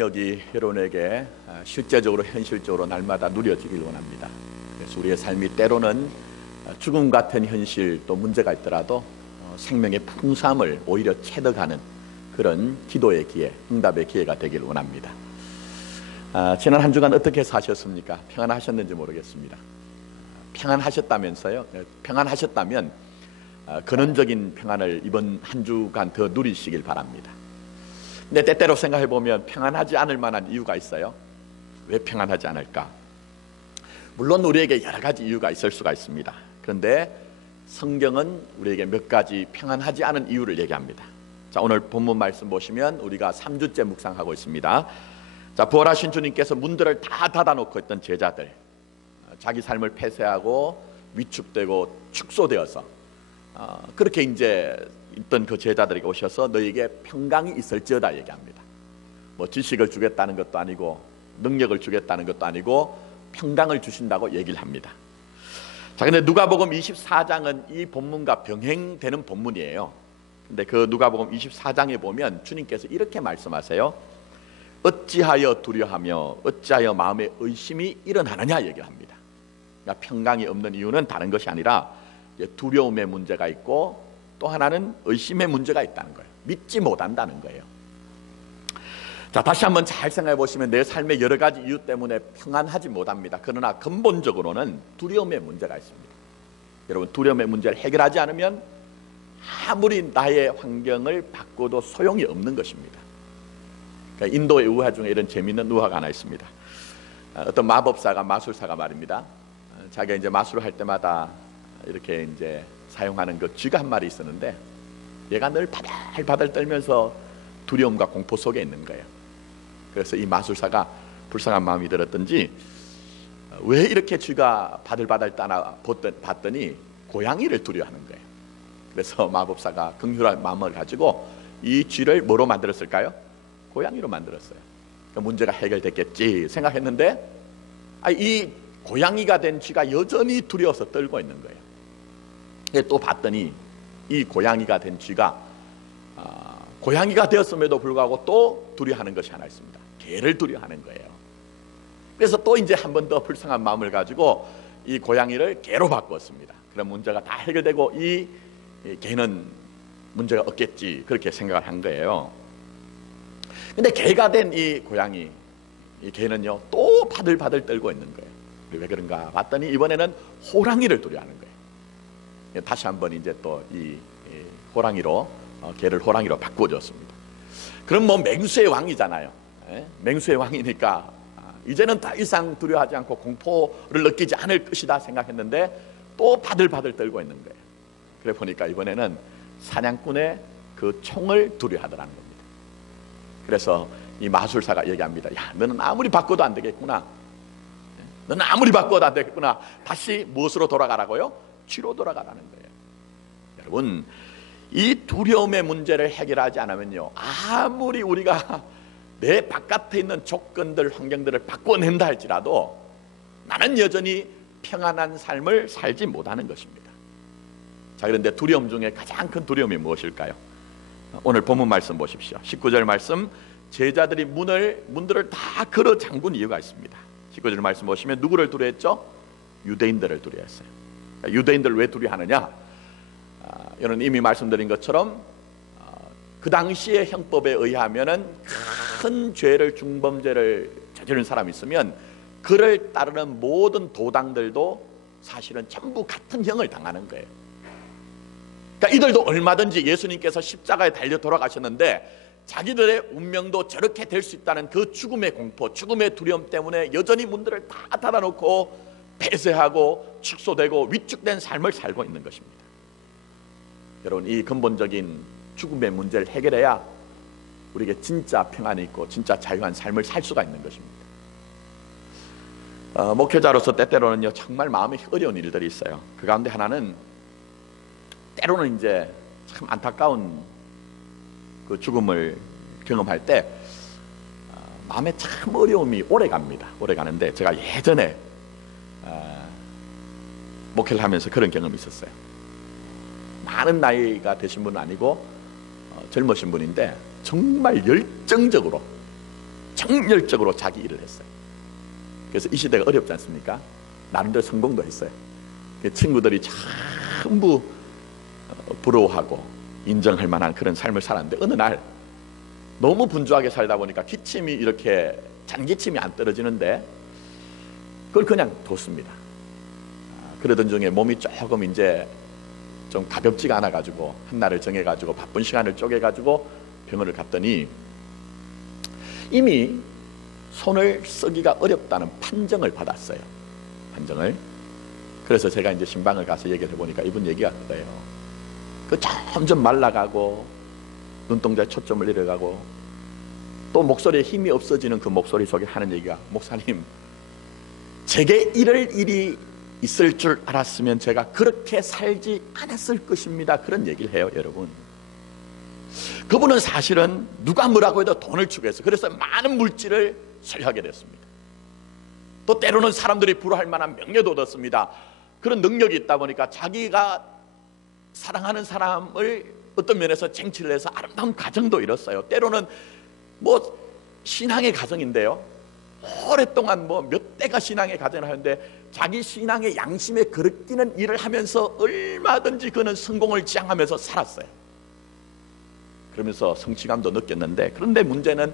능력이 여러분에게 실제적으로 현실적으로 날마다 누려지길 원합니다. 그래서 우리의 삶이 때로는 죽음 같은 현실 또 문제가 있더라도 생명의 풍성함을 오히려 체득하는 그런 기도의 기회, 응답의 기회가 되길 원합니다. 지난 한 주간 어떻게 사셨습니까? 평안하셨는지 모르겠습니다. 평안하셨다면서요? 평안하셨다면 근원적인 평안을 이번 한 주간 더 누리시길 바랍니다. 근데 때때로 생각해 보면 평안하지 않을 만한 이유가 있어요. 왜 평안하지 않을까? 물론 우리에게 여러 가지 이유가 있을 수가 있습니다. 그런데 성경은 우리에게 몇 가지 평안하지 않은 이유를 얘기합니다. 자, 오늘 본문 말씀 보시면 우리가 3주째 묵상하고 있습니다. 자, 부활하신 주님께서 문들을 다 닫아놓고 있던 제자들, 자기 삶을 폐쇄하고 위축되고 축소되어서 그렇게 이제 있던 그 제자들에게 오셔서 너에게 평강이 있을지어다 얘기합니다. 뭐 지식을 주겠다는 것도 아니고 능력을 주겠다는 것도 아니고 평강을 주신다고 얘기를 합니다. 자, 근데 누가복음 24장은 이 본문과 병행되는 본문이에요. 근데 그 누가복음 24장에 보면 주님께서 이렇게 말씀하세요. 어찌하여 두려하며 어찌하여 마음에 의심이 일어나느냐 얘기를 합니다. 그러니까 평강이 없는 이유는 다른 것이 아니라 두려움의 문제가 있고 또 하나는 의심의 문제가 있다는 거예요. 믿지 못한다는 거예요. 자, 다시 한번 잘 생각해 보시면 내 삶의 여러 가지 이유 때문에 평안하지 못합니다. 그러나 근본적으로는 두려움의 문제가 있습니다. 여러분, 두려움의 문제를 해결하지 않으면 아무리 나의 환경을 바꿔도 소용이 없는 것입니다. 그러니까 인도의 우화 중에 이런 재미있는 우화가 하나 있습니다. 어떤 마법사가, 마술사가 말입니다. 자기가 이제 마술을 할 때마다 이렇게 이제 사용하는 그 쥐가 한 마리 있었는데 얘가 늘 바들바들 떨면서 두려움과 공포 속에 있는 거예요. 그래서 이 마술사가 불쌍한 마음이 들었던지 왜 이렇게 쥐가 바들바들 떠나 봤더니 고양이를 두려워하는 거예요. 그래서 마법사가 긍휼한 마음을 가지고 이 쥐를 뭐로 만들었을까요? 고양이로 만들었어요. 그러니까 문제가 해결됐겠지 생각했는데 이 고양이가 된 쥐가 여전히 두려워서 떨고 있는 거예요. 또 봤더니 이 고양이가 된 쥐가 고양이가 되었음에도 불구하고 또 두려워하는 것이 하나 있습니다. 개를 두려워하는 거예요. 그래서 또 이제 한 번 더 불쌍한 마음을 가지고 이 고양이를 개로 바꾸었습니다. 그럼 문제가 다 해결되고 이 개는 문제가 없겠지 그렇게 생각을 한 거예요. 근데 개가 된 이 고양이, 이 개는요 또 바들바들 떨고 있는 거예요. 왜 그런가 봤더니 이번에는 호랑이를 두려워하는 거예요. 다시 한번 이제 또 이 호랑이로 개를 호랑이로 바꾸어줬습니다. 그럼 뭐 맹수의 왕이잖아요. 맹수의 왕이니까 이제는 더 이상 두려워하지 않고 공포를 느끼지 않을 것이다 생각했는데 또 바들바들 떨고 있는 거예요. 그래 보니까 이번에는 사냥꾼의 그 총을 두려워하더라는 겁니다. 그래서 이 마술사가 얘기합니다. 야, 너는 아무리 바꿔도 안 되겠구나. 너는 아무리 바꿔도 안 되겠구나. 다시 무엇으로 돌아가라고요? 쥐로 돌아가라는 거예요. 여러분, 이 두려움의 문제를 해결하지 않으면요 아무리 우리가 내 바깥에 있는 조건들, 환경들을 바꿔낸다 할지라도 나는 여전히 평안한 삶을 살지 못하는 것입니다. 자, 그런데 두려움 중에 가장 큰 두려움이 무엇일까요? 오늘 본문 말씀 보십시오. 19절 말씀, 제자들이 문들을 다 걸어 잠근 이유가 있습니다. 19절 말씀 보시면 누구를 두려워했죠? 유대인들을 두려워했어요. 유대인들을 왜 두려워하느냐? 여러분 이미 말씀드린 것처럼 그 당시의 형법에 의하면은 큰 죄를, 중범죄를 저지른 사람이 있으면 그를 따르는 모든 도당들도 사실은 전부 같은 형을 당하는 거예요. 그러니까 이들도 얼마든지 예수님께서 십자가에 달려 돌아가셨는데 자기들의 운명도 저렇게 될 수 있다는 그 죽음의 공포, 죽음의 두려움 때문에 여전히 문들을 다 닫아놓고 폐쇄하고 축소되고 위축된 삶을 살고 있는 것입니다. 여러분, 이 근본적인 죽음의 문제를 해결해야 우리에게 진짜 평안이 있고 진짜 자유한 삶을 살 수가 있는 것입니다. 목회자로서 때때로는요 정말 마음이 어려운 일들이 있어요. 그 가운데 하나는 때로는 이제 참 안타까운 그 죽음을 경험할 때 마음에 참 어려움이 오래 갑니다. 오래 가는데 제가 예전에 목회를 하면서 그런 경험이 있었어요. 많은 나이가 되신 분은 아니고 젊으신 분인데 정말 열정적으로 정열적으로 자기 일을 했어요. 그래서 이 시대가 어렵지 않습니까? 나름대로 성공도 했어요. 친구들이 전부 부러워하고 인정할 만한 그런 삶을 살았는데, 어느 날 너무 분주하게 살다 보니까 기침이 이렇게 잔기침이 안 떨어지는데 그걸 그냥 뒀습니다. 그러던 중에 몸이 조금 이제 좀 가볍지가 않아 가지고 한 날을 정해 가지고 바쁜 시간을 쪼개 가지고 병원을 갔더니 이미 손을 쓰기가 어렵다는 판정을 받았어요. 판정을. 그래서 제가 이제 신방을 가서 얘기를 해보니까 이분 얘기가 그래요. 그 점점 말라가고 눈동자에 초점을 잃어가고 또 목소리에 힘이 없어지는 그 목소리 속에 하는 얘기가, 목사님, 제게 이럴 일이 있을 줄 알았으면 제가 그렇게 살지 않았을 것입니다. 그런 얘기를 해요, 여러분. 그분은 사실은 누가 뭐라고 해도 돈을 추구해서, 그래서 많은 물질을 소유하게 됐습니다. 또 때로는 사람들이 부러워할 만한 명예도 얻었습니다. 그런 능력이 있다 보니까 자기가 사랑하는 사람을 어떤 면에서 쟁취를 해서 아름다운 가정도 이뤘어요. 때로는 뭐 신앙의 가정인데요, 오랫동안 뭐 몇 대가 신앙의 가정을 하는데 자기 신앙의 양심에 거르끼는 일을 하면서 얼마든지 그는 성공을 지향하면서 살았어요. 그러면서 성취감도 느꼈는데, 그런데 문제는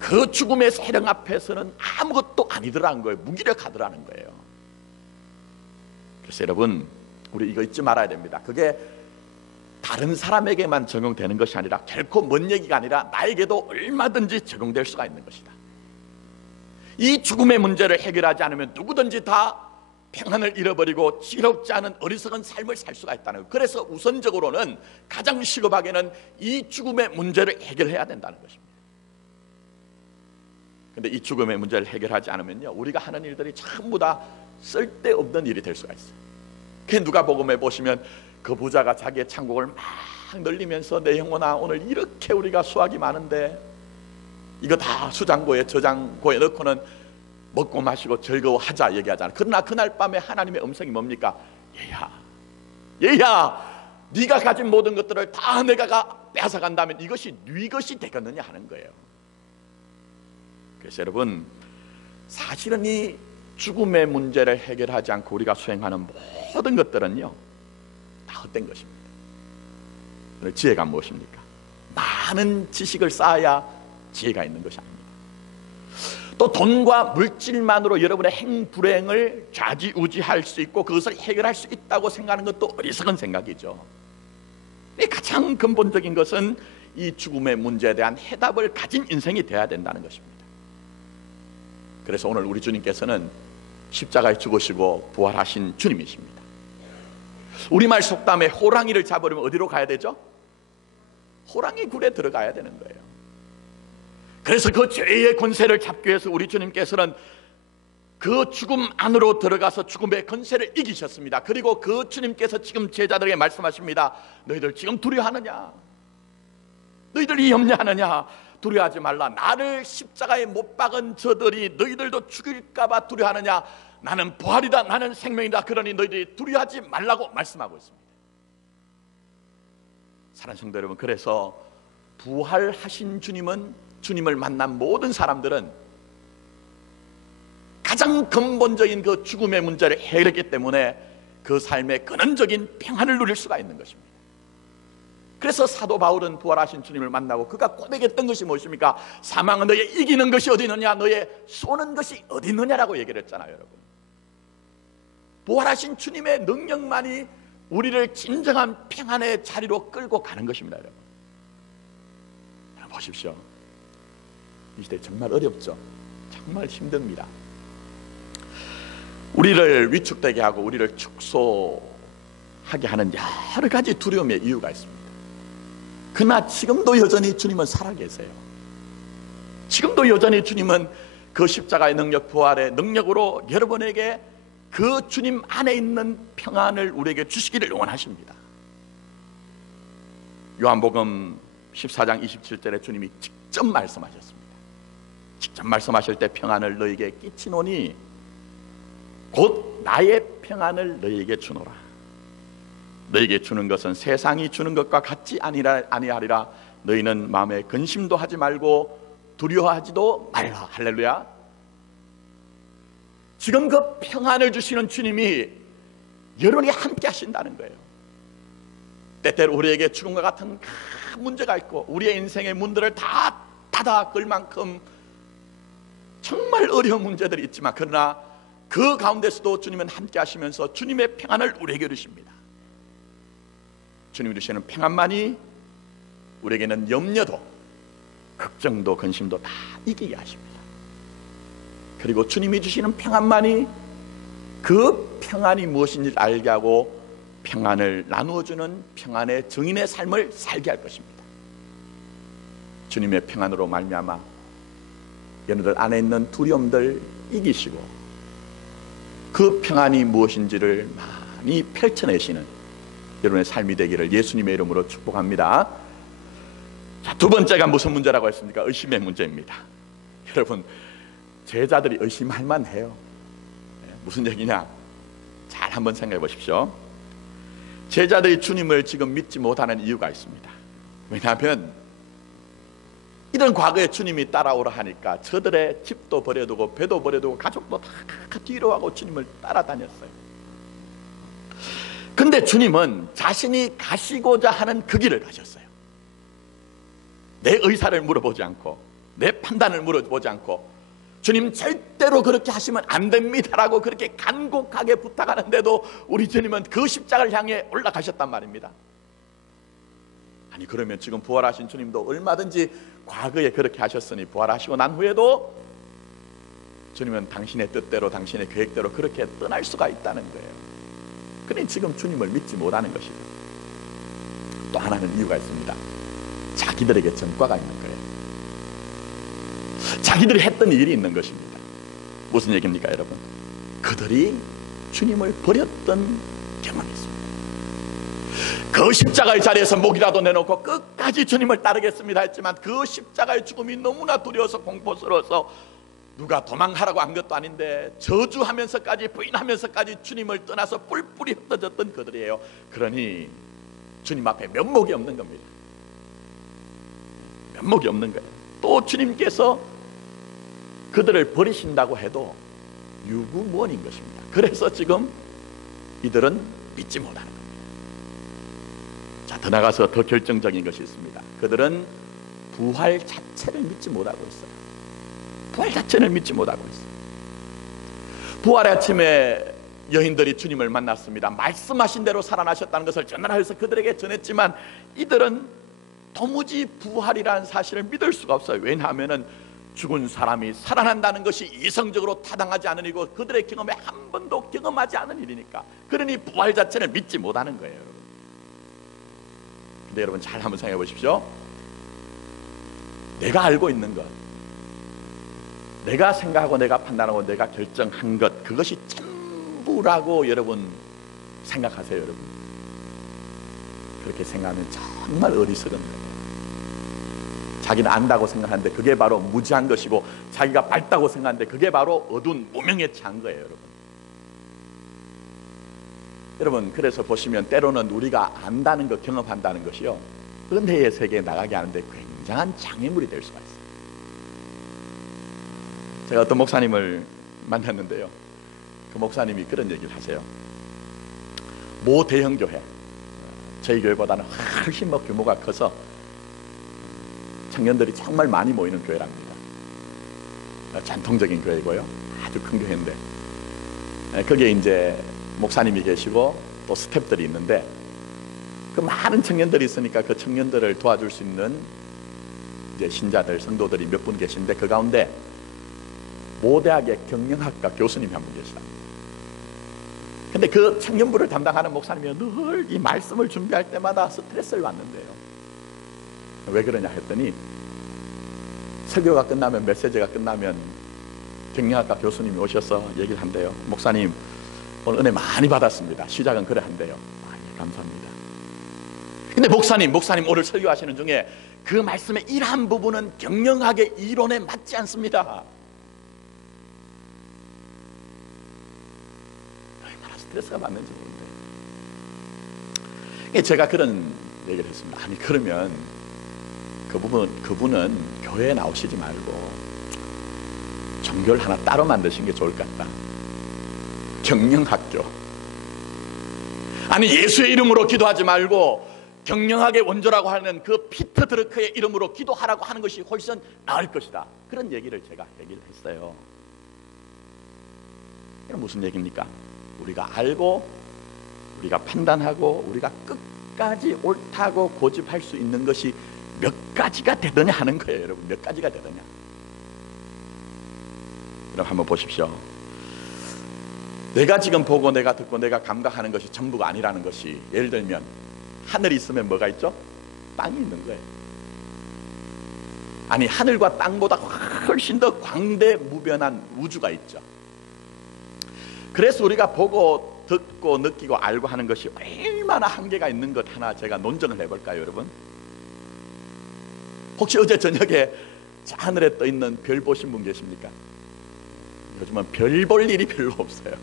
그 죽음의 세력 앞에서는 아무것도 아니더라는 거예요. 무기력하더라는 거예요. 그래서 여러분, 우리 이거 잊지 말아야 됩니다. 그게 다른 사람에게만 적용되는 것이 아니라, 결코 먼 얘기가 아니라 나에게도 얼마든지 적용될 수가 있는 것이다. 이 죽음의 문제를 해결하지 않으면 누구든지 다 평안을 잃어버리고 지롭지 않은 어리석은 삶을 살 수가 있다는 거예요. 그래서 우선적으로는 가장 시급하게는 이 죽음의 문제를 해결해야 된다는 것입니다. 근데 이 죽음의 문제를 해결하지 않으면요, 우리가 하는 일들이 전부 다 쓸데없는 일이 될 수가 있어요. 그 누가복음에 보시면 그 부자가 자기의 창고를 막 늘리면서, 내 영혼아, 오늘 이렇게 우리가 수확이 많은데 이거 다 수장고에, 저장고에 넣고는 먹고 마시고 즐거워하자 얘기하잖아요. 그러나 그날 밤에 하나님의 음성이 뭡니까? 얘야, 네가 가진 모든 것들을 다 내가 뺏어간다면 이것이 네 것이 되겠느냐 하는 거예요. 그래서 여러분, 사실은 이 죽음의 문제를 해결하지 않고 우리가 수행하는 모든 것들은요, 다 헛된 것입니다. 지혜가 무엇입니까? 많은 지식을 쌓아야 지혜가 있는 것이 아닙니다. 또 돈과 물질만으로 여러분의 행불행을 좌지우지할 수 있고 그것을 해결할 수 있다고 생각하는 것도 어리석은 생각이죠. 가장 근본적인 것은 이 죽음의 문제에 대한 해답을 가진 인생이 되어야 된다는 것입니다. 그래서 오늘 우리 주님께서는 십자가에 죽으시고 부활하신 주님이십니다. 우리말 속담에 호랑이를 잡으려면 어디로 가야 되죠? 호랑이 굴에 들어가야 되는 거예요. 그래서 그 죄의 권세를 잡기 위해서 우리 주님께서는 그 죽음 안으로 들어가서 죽음의 권세를 이기셨습니다. 그리고 그 주님께서 지금 제자들에게 말씀하십니다. 너희들 지금 두려워하느냐? 너희들이 염려하느냐? 두려워하지 말라. 나를 십자가에 못 박은 저들이 너희들도 죽일까 봐 두려워하느냐? 나는 부활이다, 나는 생명이다. 그러니 너희들이 두려워하지 말라고 말씀하고 있습니다. 사랑하는 성도 여러분, 그래서 부활하신 주님을 만난 모든 사람들은 가장 근본적인 그 죽음의 문제를 해결했기 때문에 그 삶의 근원적인 평안을 누릴 수가 있는 것입니다. 그래서 사도 바울은 부활하신 주님을 만나고 그가 고백했던 것이 무엇입니까? 사망은 너의 이기는 것이 어디 있느냐, 너의 쏘는 것이 어디 있느냐라고 얘기를 했잖아요. 여러분, 부활하신 주님의 능력만이 우리를 진정한 평안의 자리로 끌고 가는 것입니다. 여러분, 보십시오. 이 시대 정말 어렵죠. 정말 힘듭니다. 우리를 위축되게 하고 우리를 축소하게 하는 여러 가지 두려움의 이유가 있습니다. 그러나 지금도 여전히 주님은 살아계세요. 지금도 여전히 주님은 그 십자가의 능력, 부활의 능력으로 여러분에게 그 주님 안에 있는 평안을 우리에게 주시기를 원하십니다. 요한복음 14장 27절에 주님이 직접 말씀하셨습니다. 직접 말씀하실 때 평안을 너희에게 끼치노니 곧 나의 평안을 너희에게 주노라. 너희에게 주는 것은 세상이 주는 것과 같지 아니하리라. 너희는 마음에 근심도 하지 말고 두려워하지도 말라. 할렐루야. 지금 그 평안을 주시는 주님이 여러분이 함께 하신다는 거예요. 때때로 우리에게 죽음과 같은 큰 문제가 있고 우리의 인생의 문들을 다 닫아 끌 만큼 정말 어려운 문제들이 있지만, 그러나 그 가운데서도 주님은 함께 하시면서 주님의 평안을 우리에게 주십니다. 주님이 주시는 평안만이 우리에게는 염려도 걱정도 근심도 다 이기게 하십니다. 그리고 주님이 주시는 평안만이 그 평안이 무엇인지 알게 하고 평안을 나누어주는 평안의 증인의 삶을 살게 할 것입니다. 주님의 평안으로 말미암아 여러분들 안에 있는 두려움들 이기시고 그 평안이 무엇인지를 많이 펼쳐내시는 여러분의 삶이 되기를 예수님의 이름으로 축복합니다. 자, 두 번째가 무슨 문제라고 했습니까? 의심의 문제입니다. 여러분, 제자들이 의심할 만해요. 무슨 얘기냐? 잘 한번 생각해 보십시오. 제자들이 주님을 지금 믿지 못하는 이유가 있습니다. 왜냐하면 이런 과거에 주님이 따라오라 하니까 저들의 집도 버려두고 배도 버려두고 가족도 다 뒤로 하고 주님을 따라다녔어요. 근데 주님은 자신이 가시고자 하는 그 길을 가셨어요. 내 의사를 물어보지 않고 내 판단을 물어보지 않고 주님 절대로 그렇게 하시면 안 됩니다라고 그렇게 간곡하게 부탁하는데도 우리 주님은 그 십자가를 향해 올라가셨단 말입니다. 아니, 그러면 지금 부활하신 주님도 얼마든지 과거에 그렇게 하셨으니 부활하시고 난 후에도 주님은 당신의 뜻대로 당신의 계획대로 그렇게 떠날 수가 있다는 거예요. 그러니 지금 주님을 믿지 못하는 것이죠. 또 하나는 이유가 있습니다. 자기들에게 전과가 있는 거예요. 자기들이 했던 일이 있는 것입니다. 무슨 얘기입니까, 여러분? 그들이 주님을 버렸던 경험이 있습니다. 그 십자가의 자리에서 목이라도 내놓고 끝까지 주님을 따르겠습니다 했지만 그 십자가의 죽음이 너무나 두려워서 공포스러워서 누가 도망하라고 한 것도 아닌데 저주하면서까지 부인하면서까지 주님을 떠나서 뿔뿔이 흩어졌던 그들이에요. 그러니 주님 앞에 면목이 없는 겁니다. 면목이 없는 거예요. 또 주님께서 그들을 버리신다고 해도 유구무원인 것입니다. 그래서 지금 이들은 믿지 못하는 겁니다. 자, 더 나가서 더 결정적인 것이 있습니다. 그들은 부활 자체를 믿지 못하고 있어요. 부활 자체를 믿지 못하고 있어요. 부활의 아침에 여인들이 주님을 만났습니다. 말씀하신 대로 살아나셨다는 것을 전하여서 그들에게 전했지만 이들은 도무지 부활이라는 사실을 믿을 수가 없어요. 왜냐하면 죽은 사람이 살아난다는 것이 이성적으로 타당하지 않은 일이고 그들의 경험에 한 번도 경험하지 않은 일이니까, 그러니 부활 자체를 믿지 못하는 거예요. 근데 여러분 잘 한번 생각해 보십시오. 내가 알고 있는 것, 내가 생각하고 내가 판단하고 내가 결정한 것, 그것이 전부라고 여러분 생각하세요. 여러분, 그렇게 생각하면 정말 어리석은 거예요. 자기는 안다고 생각하는데 그게 바로 무지한 것이고, 자기가 밝다고 생각하는데 그게 바로 어두운 무명에 처한 거예요. 여러분, 그래서 보시면 때로는 우리가 안다는 것, 경험한다는 것이요, 은혜의 세계에 나가게 하는데 굉장한 장애물이 될 수가 있어요. 제가 어떤 목사님을 만났는데요, 그 목사님이 그런 얘기를 하세요. 모 대형 교회, 저희 교회보다는 훨씬 규모가 커서 청년들이 정말 많이 모이는 교회랍니다. 전통적인 교회고요, 아주 큰 교회인데 거기에 이제 목사님이 계시고 또 스태프들이 있는데 그 많은 청년들이 있으니까 그 청년들을 도와줄 수 있는 이제 신자들, 성도들이 몇 분 계신데 그 가운데 모대학의 경영학과 교수님이 한 분 계시답니다. 근데 그 청년부를 담당하는 목사님이 늘 이 말씀을 준비할 때마다 스트레스를 받는데요. 왜 그러냐 했더니 설교가 끝나면, 메시지가 끝나면 경영학과 교수님이 오셔서 얘기를 한대요. 목사님, 오늘 은혜 많이 받았습니다. 시작은 그래 한대요. 예, 감사합니다. 근데 목사님 오늘 설교하시는 중에 그 말씀의 일한 부분은 경영학의 이론에 맞지 않습니다. 얼마나 스트레스가 받는지 모르는데 제가 그런 얘기를 했습니다. 아니, 그러면 그분은 교회에 나오시지 말고 종교를 하나 따로 만드신 게 좋을 것 같다. 경영학교. 아니, 예수의 이름으로 기도하지 말고 경영학의 원조라고 하는 그 피터 드러크의 이름으로 기도하라고 하는 것이 훨씬 나을 것이다. 그런 얘기를 제가 얘기를 했어요. 이건 무슨 얘기입니까? 우리가 알고, 우리가 판단하고, 우리가 끝까지 옳다고 고집할 수 있는 것이 몇 가지가 되느냐 하는 거예요. 여러분, 몇 가지가 되느냐. 그럼 한번 보십시오. 내가 지금 보고 내가 듣고 내가 감각하는 것이 전부가 아니라는 것이, 예를 들면 하늘이 있으면 뭐가 있죠? 땅이 있는 거예요. 아니, 하늘과 땅보다 훨씬 더 광대무변한 우주가 있죠. 그래서 우리가 보고 듣고 느끼고 알고 하는 것이 얼마나 한계가 있는 것 하나 제가 논증을 해볼까요, 여러분? 혹시 어제 저녁에 저 하늘에 떠 있는 별 보신 분 계십니까? 요즘은 별 볼 일이 별로 없어요.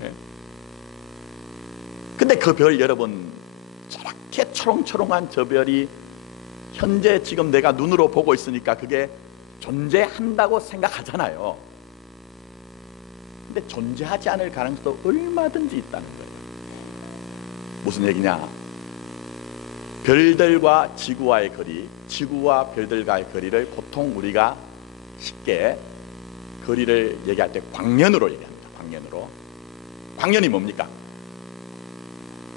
네. 근데 그 별, 여러분, 저렇게 초롱초롱한 저 별이 현재 지금 내가 눈으로 보고 있으니까 그게 존재한다고 생각하잖아요. 근데 존재하지 않을 가능성도 얼마든지 있다는 거예요. 무슨 얘기냐? 별들과 지구와의 거리, 지구와 별들과의 거리를 보통 우리가 쉽게 거리를 얘기할 때 광년으로 얘기합니다. 광년으로. 광년이 뭡니까?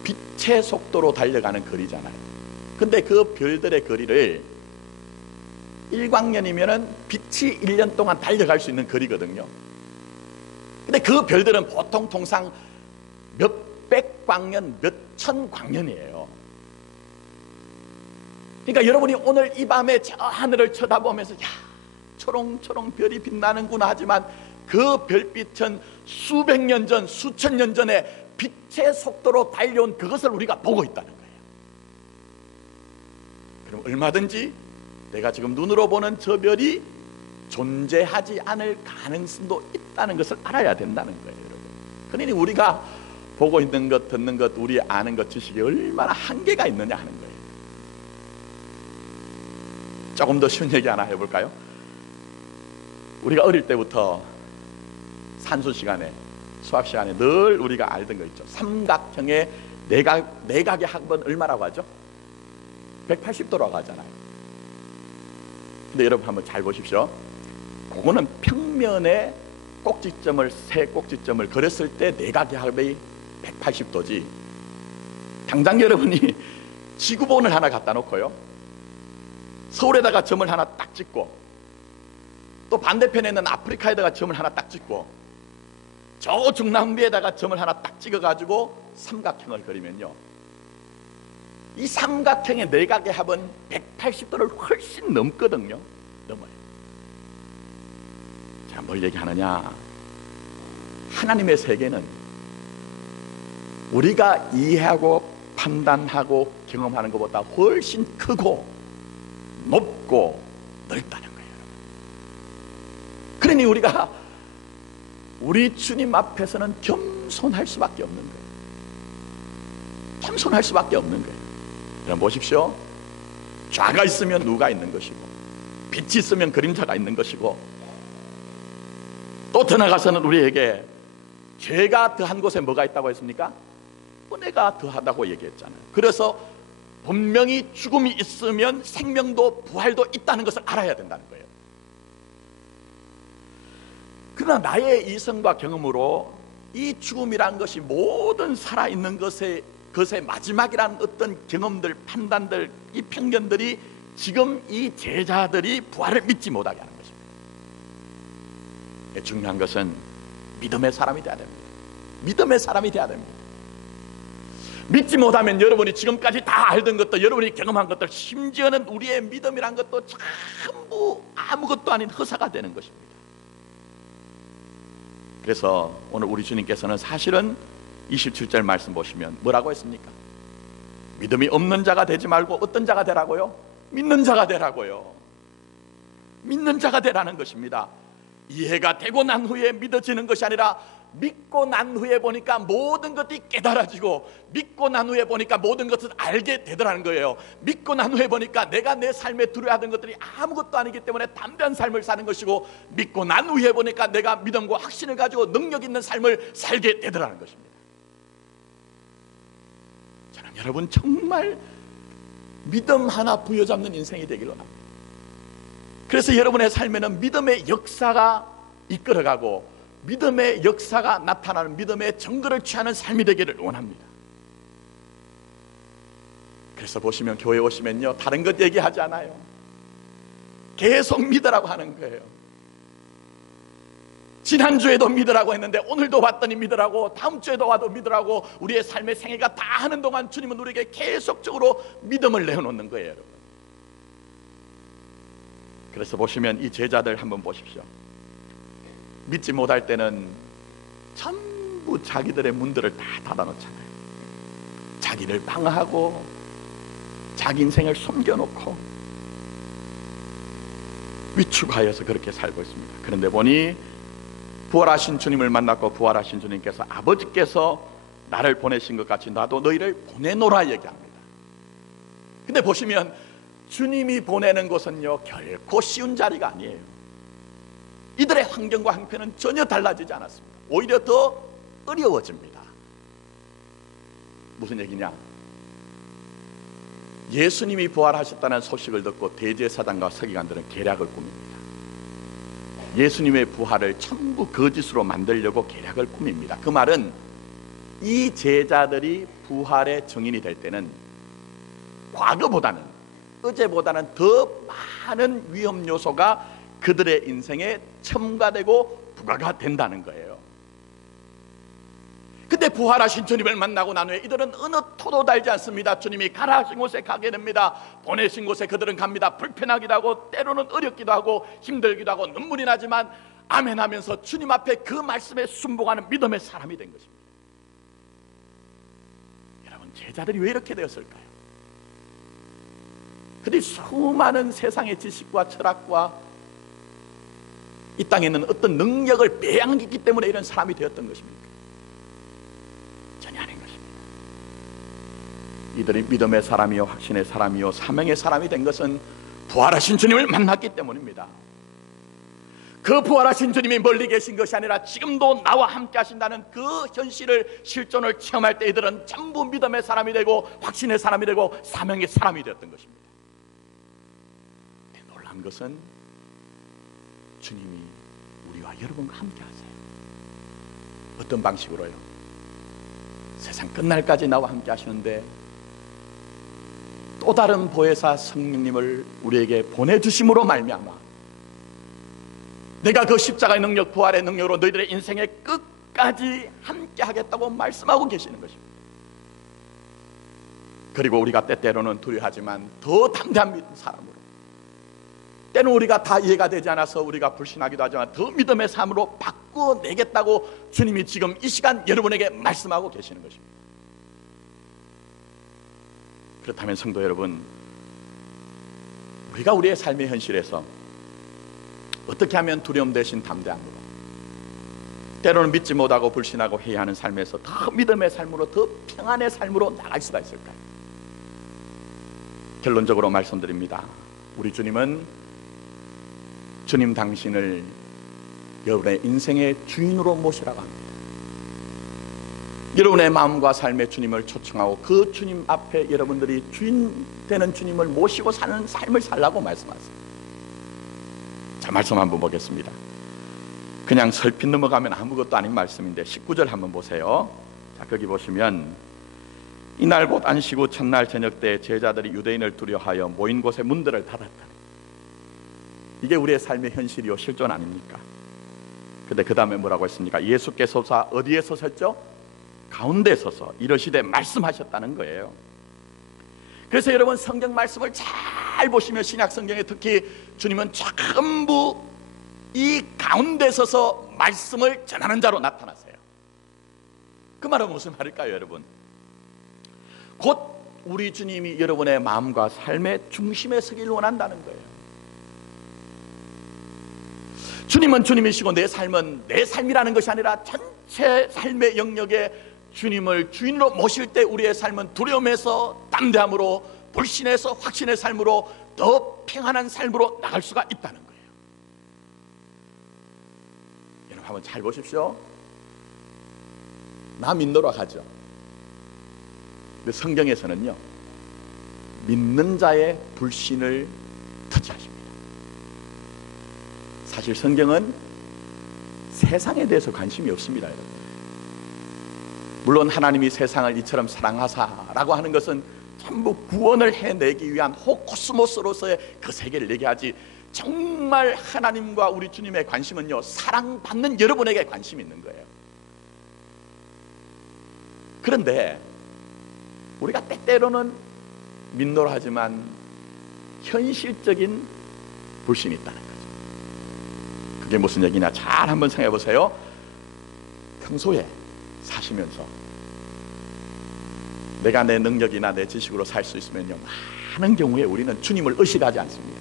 빛의 속도로 달려가는 거리잖아요. 근데 그 별들의 거리를 1광년이면은 빛이 1년 동안 달려갈 수 있는 거리거든요. 근데 그 별들은 보통 통상 몇백 광년, 몇천 광년이에요. 그러니까 여러분이 오늘 이 밤에 저 하늘을 쳐다보면서 야, 초롱초롱 별이 빛나는구나 하지만 그 별빛은 수백 년 전, 수천 년 전에 빛의 속도로 달려온 그것을 우리가 보고 있다는 거예요. 그럼 얼마든지 내가 지금 눈으로 보는 저 별이 존재하지 않을 가능성도 있다는 것을 알아야 된다는 거예요, 여러분. 그러니 우리가 보고 있는 것, 듣는 것, 우리 아는 것, 지식이 얼마나 한계가 있느냐 하는 거예요. 조금 더 쉬운 얘기 하나 해볼까요? 우리가 어릴 때부터 산수 시간에, 수학 시간에 늘 우리가 알던 거 있죠. 삼각형의 내각의 합은 얼마라고 하죠? 180도라고 하잖아요. 근데 여러분 한번 잘 보십시오. 그거는 평면에 꼭지점을, 세 꼭지점을 그렸을 때 내각의 합이 180도지. 당장 여러분이 지구본을 하나 갖다 놓고요, 서울에다가 점을 하나 딱 찍고, 또 반대편에 있는 아프리카에다가 점을 하나 딱 찍고, 저 중남미에다가 점을 하나 딱 찍어가지고 삼각형을 그리면요, 이 삼각형의 내각의 합은 180도를 훨씬 넘거든요. 넘어요. 자, 뭘 얘기하느냐? 하나님의 세계는 우리가 이해하고 판단하고 경험하는 것보다 훨씬 크고 높고 넓다는 거예요. 그러니 우리가 우리 주님 앞에서는 겸손할 수밖에 없는 거예요. 겸손할 수밖에 없는 거예요. 여러분 보십시오. 좌가 있으면 누가 있는 것이고, 빛이 있으면 그림자가 있는 것이고, 또 더 나가서는 우리에게 죄가 더한 곳에 뭐가 있다고 했습니까? 은혜가 더하다고 얘기했잖아요. 그래서 분명히 죽음이 있으면 생명도 부활도 있다는 것을 알아야 된다는 거예요. 그러나 나의 이성과 경험으로 이 죽음이란 것이 모든 살아있는 것의 마지막이라는 어떤 경험들, 판단들, 이 편견들이 지금 이 제자들이 부활을 믿지 못하게 하는 것입니다. 중요한 것은 믿음의 사람이 되어야 됩니다. 믿음의 사람이 되어야 됩니다. 믿지 못하면 여러분이 지금까지 다 알던 것도, 여러분이 경험한 것들, 심지어는 우리의 믿음이란 것도 전부 아무것도 아닌 허사가 되는 것입니다. 그래서 오늘 우리 주님께서는 사실은 27절 말씀 보시면 뭐라고 했습니까? 믿음이 없는 자가 되지 말고 어떤 자가 되라고요? 믿는 자가 되라고요. 믿는 자가 되라는 것입니다. 이해가 되고 난 후에 믿어지는 것이 아니라 믿고 난 후에 보니까 모든 것이 깨달아지고 믿고 난 후에 보니까 모든 것을 알게 되더라는 거예요. 믿고 난 후에 보니까 내가 내 삶에 두려워하던 것들이 아무것도 아니기 때문에 담대한 삶을 사는 것이고, 믿고 난 후에 보니까 내가 믿음과 확신을 가지고 능력 있는 삶을 살게 되더라는 것입니다. 저는 여러분 정말 믿음 하나 부여잡는 인생이 되기를 원합니다. 그래서 여러분의 삶에는 믿음의 역사가 이끌어가고 믿음의 역사가 나타나는 믿음의 증거를 취하는 삶이 되기를 원합니다. 그래서 보시면 교회 오시면요, 다른 것 얘기하지 않아요. 계속 믿으라고 하는 거예요. 지난주에도 믿으라고 했는데 오늘도 왔더니 믿으라고, 다음 주에도 와도 믿으라고, 우리의 삶의 생애가 다 하는 동안 주님은 우리에게 계속적으로 믿음을 내어놓는 거예요, 여러분. 그래서 보시면 이 제자들 한번 보십시오. 믿지 못할 때는 전부 자기들의 문들을 다 닫아놓잖아요. 자기를 방어하고 자기 인생을 숨겨놓고 위축하여서 그렇게 살고 있습니다. 그런데 보니 부활하신 주님을 만났고 부활하신 주님께서 아버지께서 나를 보내신 것 같이 나도 너희를 보내노라 얘기합니다. 근데 보시면 주님이 보내는 곳은요 결코 쉬운 자리가 아니에요. 이들의 환경과 형편은 전혀 달라지지 않았습니다. 오히려 더 어려워집니다. 무슨 얘기냐? 예수님이 부활하셨다는 소식을 듣고 대제사장과 서기관들은 계략을 꾸밉니다. 예수님의 부활을 전부 거짓으로 만들려고 계략을 꾸밉니다. 그 말은 이 제자들이 부활의 증인이 될 때는 과거보다는, 어제보다는 더 많은 위험 요소가 그들의 인생에 첨가되고 부과가 된다는 거예요. 근데 부활하신 주님을 만나고 난 후에 이들은 어느 토도 달지 않습니다. 주님이 가라 하신 곳에 가게 됩니다. 보내신 곳에 그들은 갑니다. 불편하기도 하고 때로는 어렵기도 하고 힘들기도 하고 눈물이 나지만 아멘 하면서 주님 앞에 그 말씀에 순복하는 믿음의 사람이 된 것입니다. 여러분, 제자들이 왜 이렇게 되었을까요? 그들이 수많은 세상의 지식과 철학과 이 땅에 있는 어떤 능력을 빼앗기기 때문에 이런 사람이 되었던 것입니까? 전혀 아닌 것입니다. 이들이 믿음의 사람이요 확신의 사람이요 사명의 사람이 된 것은 부활하신 주님을 만났기 때문입니다. 그 부활하신 주님이 멀리 계신 것이 아니라 지금도 나와 함께 하신다는 그 현실을, 실존을 체험할 때 이들은 전부 믿음의 사람이 되고 확신의 사람이 되고 사명의 사람이 되었던 것입니다. 놀라운 것은 주님이 우리와 여러분과 함께 하세요. 어떤 방식으로요? 세상 끝날까지 나와 함께 하시는데 또 다른 보혜사 성령님을 우리에게 보내주심으로 말미암아 내가 그 십자가의 능력, 부활의 능력으로 너희들의 인생의 끝까지 함께 하겠다고 말씀하고 계시는 것입니다. 그리고 우리가 때때로는 두려워하지만 더 담대한 믿음 사람으로, 때는 우리가 다 이해가 되지 않아서 우리가 불신하기도 하지만 더 믿음의 삶으로 바꿔내겠다고 주님이 지금 이 시간 여러분에게 말씀하고 계시는 것입니다. 그렇다면 성도 여러분, 우리가 우리의 삶의 현실에서 어떻게 하면 두려움 대신 담대함으로, 때로는 믿지 못하고 불신하고 회의하는 삶에서 더 믿음의 삶으로, 더 평안의 삶으로 나갈 수가 있을까요? 결론적으로 말씀드립니다. 우리 주님은 주님 당신을 여러분의 인생의 주인으로 모시라고 합니다. 여러분의 마음과 삶의 주님을 초청하고 그 주님 앞에 여러분들이 주인 되는 주님을 모시고 사는 삶을 살라고 말씀하세요. 자, 말씀 한번 보겠습니다. 그냥 설핏 넘어가면 아무것도 아닌 말씀인데 19절 한번 보세요. 자, 거기 보시면 이날 곧 안식 후 첫날 저녁 때 제자들이 유대인을 두려워하여 모인 곳의 문들을 닫았다. 이게 우리의 삶의 현실이요 실존 아닙니까? 근데 그 다음에 뭐라고 했습니까? 예수께서 어디에 서셨죠? 가운데 서서 이러시되 말씀하셨다는 거예요. 그래서 여러분, 성경 말씀을 잘 보시면 신약 성경에 특히 주님은 전부 이 가운데 서서 말씀을 전하는 자로 나타나세요. 그 말은 무슨 말일까요, 여러분? 곧 우리 주님이 여러분의 마음과 삶의 중심에 서길 원한다는 거예요. 주님은 주님이시고 내 삶은 내 삶이라는 것이 아니라 전체 삶의 영역에 주님을 주인으로 모실 때 우리의 삶은 두려움에서 담대함으로, 불신에서 확신의 삶으로, 더 평안한 삶으로 나갈 수가 있다는 거예요. 여러분 한번 잘 보십시오. 나 믿노라 하죠. 근데 성경에서는요, 믿는 자의 불신을 터치하십니다. 사실 성경은 세상에 대해서 관심이 없습니다, 여러분. 물론 하나님이 세상을 이처럼 사랑하사라고 하는 것은 전부 구원을 해내기 위한 호코스모스로서의 그 세계를 얘기하지, 정말 하나님과 우리 주님의 관심은요, 사랑받는 여러분에게 관심이 있는 거예요. 그런데 우리가 때때로는 믿노라 하지만 현실적인 불신이 있다는 거죠. 그게 무슨 얘기냐, 잘 한번 생각해 보세요. 평소에 사시면서 내가 내 능력이나 내 지식으로 살 수 있으면요, 많은 경우에 우리는 주님을 의식하지 않습니다.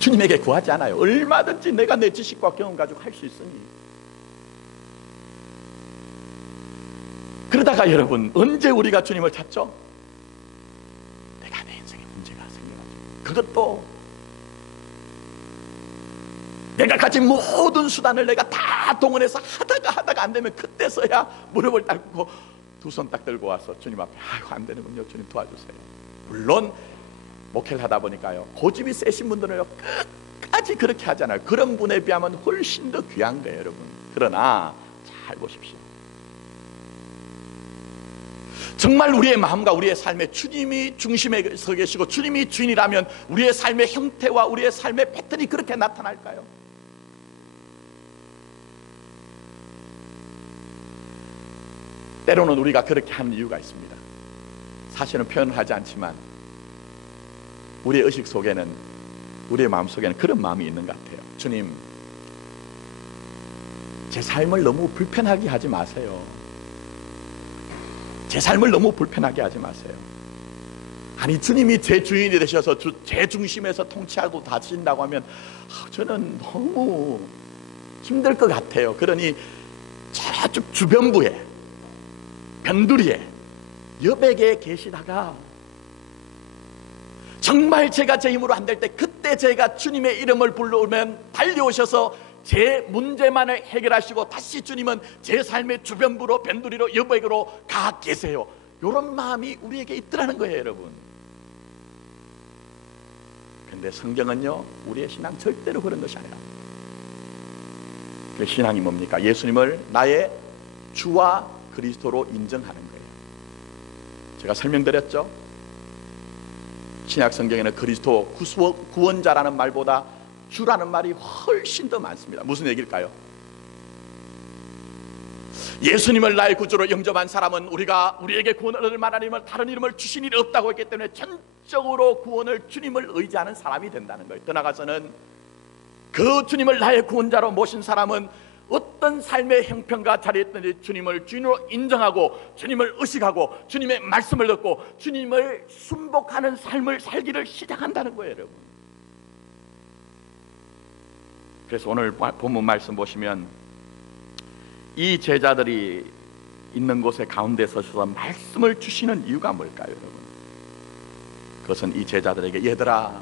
주님에게 구하지 않아요. 얼마든지 내가 내 지식과 경험 가지고 할 수 있으니. 그러다가 여러분, 언제 우리가 주님을 찾죠? 내가 내 인생에 문제가 생겨가지고, 그것도 내가 가진 모든 수단을 내가 다 동원해서 하다가 안 되면 그때서야 무릎을 딱 꿇고 두 손 딱 들고 와서 주님 앞에, 아이고 안 되는군요, 주님 도와주세요. 물론 목회를 하다 보니까요, 고집이 세신 분들은요 끝까지 그렇게 하잖아요. 그런 분에 비하면 훨씬 더 귀한 거예요, 여러분. 그러나 잘 보십시오. 정말 우리의 마음과 우리의 삶에 주님이 중심에 서 계시고 주님이 주인이라면 우리의 삶의 형태와 우리의 삶의 패턴이 그렇게 나타날까요? 때로는 우리가 그렇게 하는 이유가 있습니다. 사실은 표현을 하지 않지만 우리의 의식 속에는, 우리의 마음 속에는 그런 마음이 있는 것 같아요. 주님, 제 삶을 너무 불편하게 하지 마세요. 제 삶을 너무 불편하게 하지 마세요. 아니, 주님이 제 주인이 되셔서 제 중심에서 통치하고 다스린다고 하면 저는 너무 힘들 것 같아요. 그러니 저쪽 주변부에, 변두리에, 여백에 계시다가 정말 제가 제 힘으로 안 될 때, 그때 제가 주님의 이름을 부르면 달려오셔서 제 문제만을 해결하시고 다시 주님은 제 삶의 주변부로, 변두리로, 여백으로 가 계세요. 이런 마음이 우리에게 있더라는 거예요, 여러분. 그런데 성경은요, 우리의 신앙 절대로 그런 것이 아니라, 그 신앙이 뭡니까? 예수님을 나의 주와 그리스도로 인정하는 거예요. 제가 설명드렸죠? 신약 성경에는 그리스도, 구원자라는 말보다 주라는 말이 훨씬 더 많습니다. 무슨 얘기일까요? 예수님을 나의 구주로 영접한 사람은 우리에게 구원을 얻을 만한 이름을, 다른 이름을 주신 일이 없다고 했기 때문에 전적으로 구원을, 주님을 의지하는 사람이 된다는 거예요. 더 나아가서는 그 주님을 나의 구원자로 모신 사람은 어떤 삶의 형편과 자리에 있든지 주님을 주인으로 인정하고 주님을 의식하고 주님의 말씀을 듣고 주님을 순복하는 삶을 살기를 시작한다는 거예요, 여러분. 그래서 오늘 본문 말씀 보시면 이 제자들이 있는 곳에 가운데 서셔서 말씀을 주시는 이유가 뭘까요, 여러분? 그것은 이 제자들에게, 얘들아,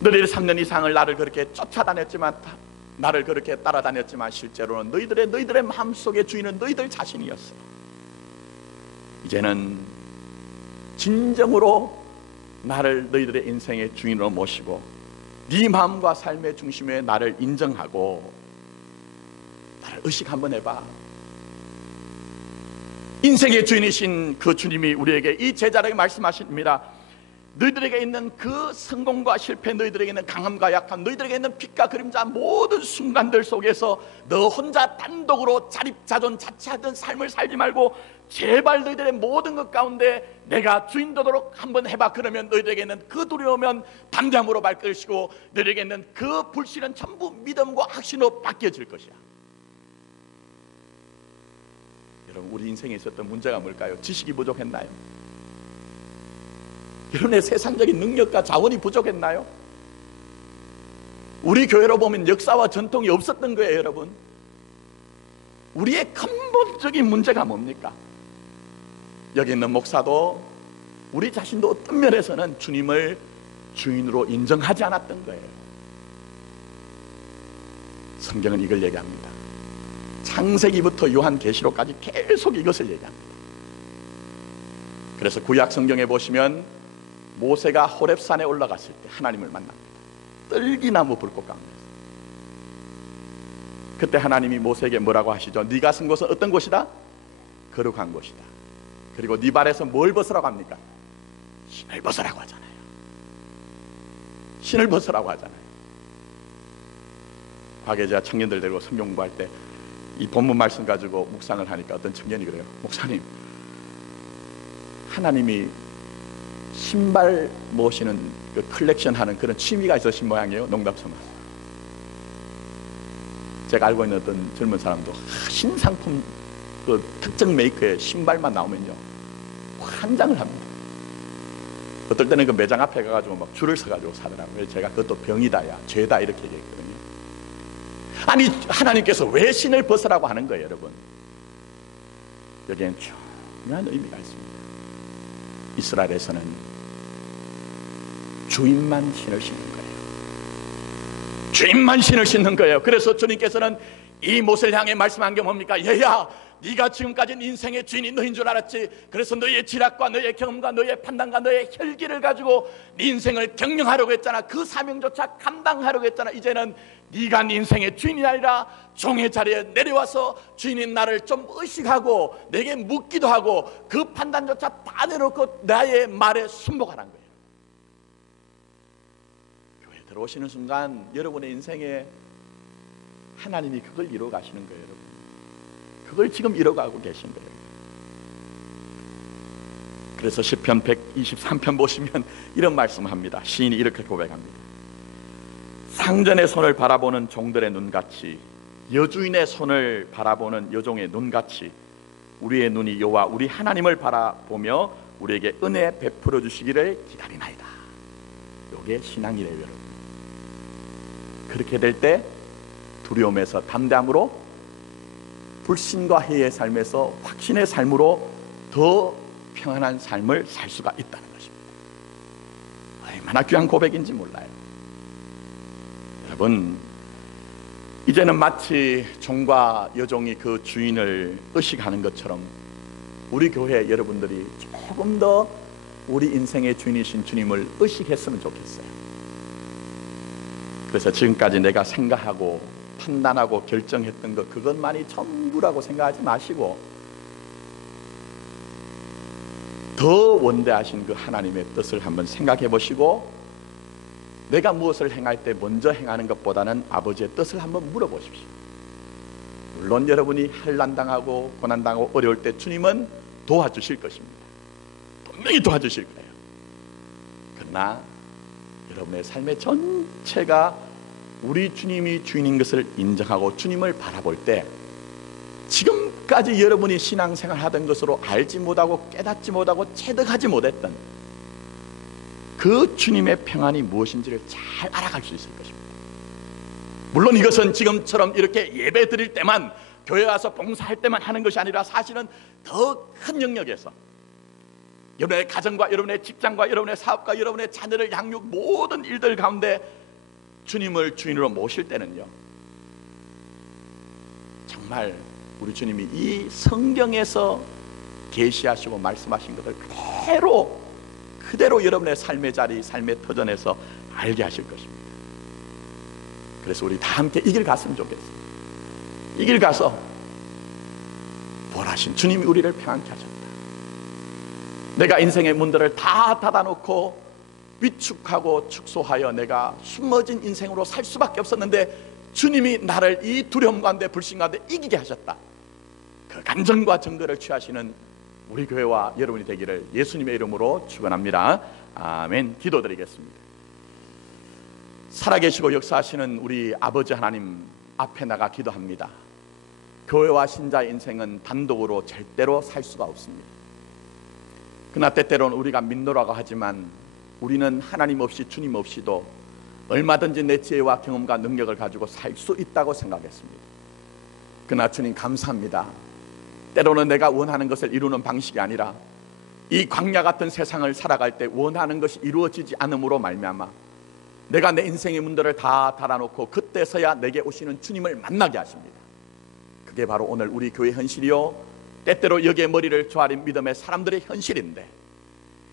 너희들 3년 이상을 나를 그렇게 쫓아다녔지만, 나를 그렇게 따라다녔지만 실제로는 너희들의 마음속의 주인은 너희들 자신이었어. 이제는 진정으로 나를 너희들의 인생의 주인으로 모시고 네 마음과 삶의 중심에 나를 인정하고 나를 의식 한번 해봐. 인생의 주인이신 그 주님이 우리에게, 이 제자에게 말씀하십니다. 너희들에게 있는 그 성공과 실패, 너희들에게 있는 강함과 약함, 너희들에게 있는 빛과 그림자, 모든 순간들 속에서 너 혼자 단독으로 자립자존 자치하던 삶을 살지 말고 제발 너희들의 모든 것 가운데 내가 주인 되도록 한번 해봐. 그러면 너희들에게 있는 그 두려움은 담대함으로 바뀌시고 너희들에게 있는 그 불신은 전부 믿음과 확신으로 바뀌어질 것이야. 여러분, 우리 인생에 있었던 문제가 뭘까요? 지식이 부족했나요? 여러분의 세상적인 능력과 자원이 부족했나요? 우리 교회로 보면 역사와 전통이 없었던 거예요, 여러분. 우리의 근본적인 문제가 뭡니까? 여기 있는 목사도 우리 자신도 어떤 면에서는 주님을 주인으로 인정하지 않았던 거예요. 성경은 이걸 얘기합니다. 창세기부터 요한계시록까지 계속 이것을 얘기합니다. 그래서 구약 성경에 보시면 모세가 호렙산에 올라갔을 때 하나님을 만납니다. 떨기나무 불꽃 가운데서. 그때 하나님이 모세에게 뭐라고 하시죠? 네가 선 곳은 어떤 곳이다? 거룩한 곳이다. 그리고 네 발에서 뭘 벗으라고 합니까? 신을 벗으라고 하잖아요. 신을 벗으라고 하잖아요. 과거에 제가 청년들 데리고 성경 공부할 때 이 본문 말씀 가지고 묵상을 하니까 어떤 청년이 그래요. 목사님, 하나님이 신발 모시는 그 컬렉션 하는 그런 취미가 있으신 모양이에요. 농담 삼아. 제가 알고 있는 어떤 젊은 사람도 신상품 그 특정 메이커의 신발만 나오면요 환장을 합니다. 어떨 때는 그 매장 앞에 가가지고 막 줄을 서가지고 사더라고요. 제가 그것도 병이다, 야, 죄다 이렇게 얘기했거든요. 아니, 하나님께서 왜 신을 벗으라고 하는 거예요, 여러분? 여기엔 중요한 의미가 있습니다. 이스라엘에서는 주인만 신을 신는 거예요. 주인만 신을 신는 거예요. 그래서 주님께서는 이 모세를 향해 말씀한 게 뭡니까? 얘야, 네가 지금까지 인생의 주인이 너인 줄 알았지. 그래서 너의 지략과 너의 경험과 너의 판단과 너의 혈기를 가지고 네 인생을 경영하려고 했잖아. 그 사명조차 감당하려고 했잖아. 이제는 네가 네 인생의 주인이 아니라 종의 자리에 내려와서 주인인 나를 좀 의식하고 내게 묻기도 하고 그 판단조차 다 내놓고 나의 말에 순복하라는 거예요. 교회 들어오시는 순간 여러분의 인생에 하나님이 그걸 이루어 가시는 거예요, 여러분. 그걸 지금 이뤄가고 계신 거예요. 그래서 시편 123편 보시면 이런 말씀을 합니다. 시인이 이렇게 고백합니다. 상전의 손을 바라보는 종들의 눈같이, 여주인의 손을 바라보는 여종의 눈같이 우리의 눈이 여호와 우리 하나님을 바라보며 우리에게 은혜 베풀어 주시기를 기다리나이다. 이게 신앙이래요, 여러분. 그렇게 될 때 두려움에서 담대함으로, 불신과 회의의 삶에서 확신의 삶으로 더 평안한 삶을 살 수가 있다는 것입니다. 얼마나 귀한 고백인지 몰라요. 여러분, 이제는 마치 종과 여종이 그 주인을 의식하는 것처럼 우리 교회 여러분들이 조금 더 우리 인생의 주인이신 주님을 의식했으면 좋겠어요. 그래서 지금까지 내가 생각하고 판단하고 결정했던 것, 그것만이 전부라고 생각하지 마시고 더 원대하신 그 하나님의 뜻을 한번 생각해 보시고 내가 무엇을 행할 때 먼저 행하는 것보다는 아버지의 뜻을 한번 물어보십시오. 물론 여러분이 환난당하고 고난당하고 어려울 때 주님은 도와주실 것입니다. 분명히 도와주실 거예요. 그러나 여러분의 삶의 전체가 우리 주님이 주인인 것을 인정하고 주님을 바라볼 때 지금까지 여러분이 신앙생활 하던 것으로 알지 못하고 깨닫지 못하고 체득하지 못했던 그 주님의 평안이 무엇인지를 잘 알아갈 수 있을 것입니다. 물론 이것은 지금처럼 이렇게 예배 드릴 때만, 교회 와서 봉사할 때만 하는 것이 아니라 사실은 더 큰 영역에서 여러분의 가정과 여러분의 직장과 여러분의 사업과 여러분의 자녀를 양육 모든 일들 가운데 주님을 주인으로 모실 때는요, 정말 우리 주님이 이 성경에서 계시하시고 말씀하신 것을 그대로 여러분의 삶의 자리, 삶의 터전에서 알게 하실 것입니다. 그래서 우리 다 함께 이 길 갔으면 좋겠어요. 이 길 가서 부활하신 주님이 우리를 평안케 하셨다. 내가 인생의 문들을 다 닫아놓고 위축하고 축소하여 내가 숨어진 인생으로 살 수밖에 없었는데 주님이 나를 이 두려움 가운데 불신 가운데 이기게 하셨다. 그 간증과 증거를 취하시는 우리 교회와 여러분이 되기를 예수님의 이름으로 축원합니다. 아멘. 기도드리겠습니다. 살아계시고 역사하시는 우리 아버지 하나님 앞에 나가 기도합니다. 교회와 신자의 인생은 단독으로 절대로 살 수가 없습니다. 그러나 때때로는 우리가 믿노라고 하지만 우리는 하나님 없이 주님 없이도 얼마든지 내 지혜와 경험과 능력을 가지고 살 수 있다고 생각했습니다. 그러나 주님 감사합니다. 때로는 내가 원하는 것을 이루는 방식이 아니라 이 광야 같은 세상을 살아갈 때 원하는 것이 이루어지지 않음으로 말미암아 내가 내 인생의 문들을 다 닫아놓고 그때서야 내게 오시는 주님을 만나게 하십니다. 그게 바로 오늘 우리 교회 현실이요, 때때로 여기에 머리를 조아린 믿음의 사람들의 현실인데,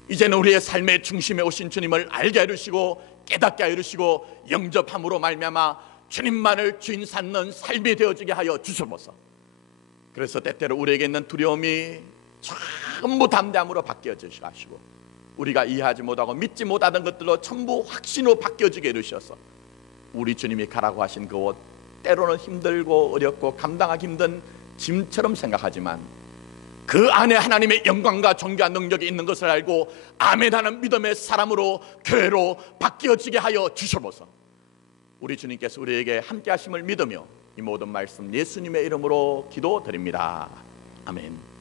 이제는 우리의 삶의 중심에 오신 주님을 알게 해주시고 깨닫게 해주시고 영접함으로 말미암아 주님만을 주인 삼는 삶이 되어지게 하여 주시옵소서. 그래서 때때로 우리에게 있는 두려움이 전부 담대함으로 바뀌어지게 하시고, 우리가 이해하지 못하고 믿지 못하던 것들로 전부 확신으로 바뀌어지게 해주셔서 우리 주님이 가라고 하신 그 옷, 때로는 힘들고 어렵고 감당하기 힘든 짐처럼 생각하지만 그 안에 하나님의 영광과 존귀한 능력이 있는 것을 알고 아멘하는 믿음의 사람으로, 교회로 바뀌어지게 하여 주시옵소서. 우리 주님께서 우리에게 함께 하심을 믿으며 이 모든 말씀 예수님의 이름으로 기도드립니다. 아멘.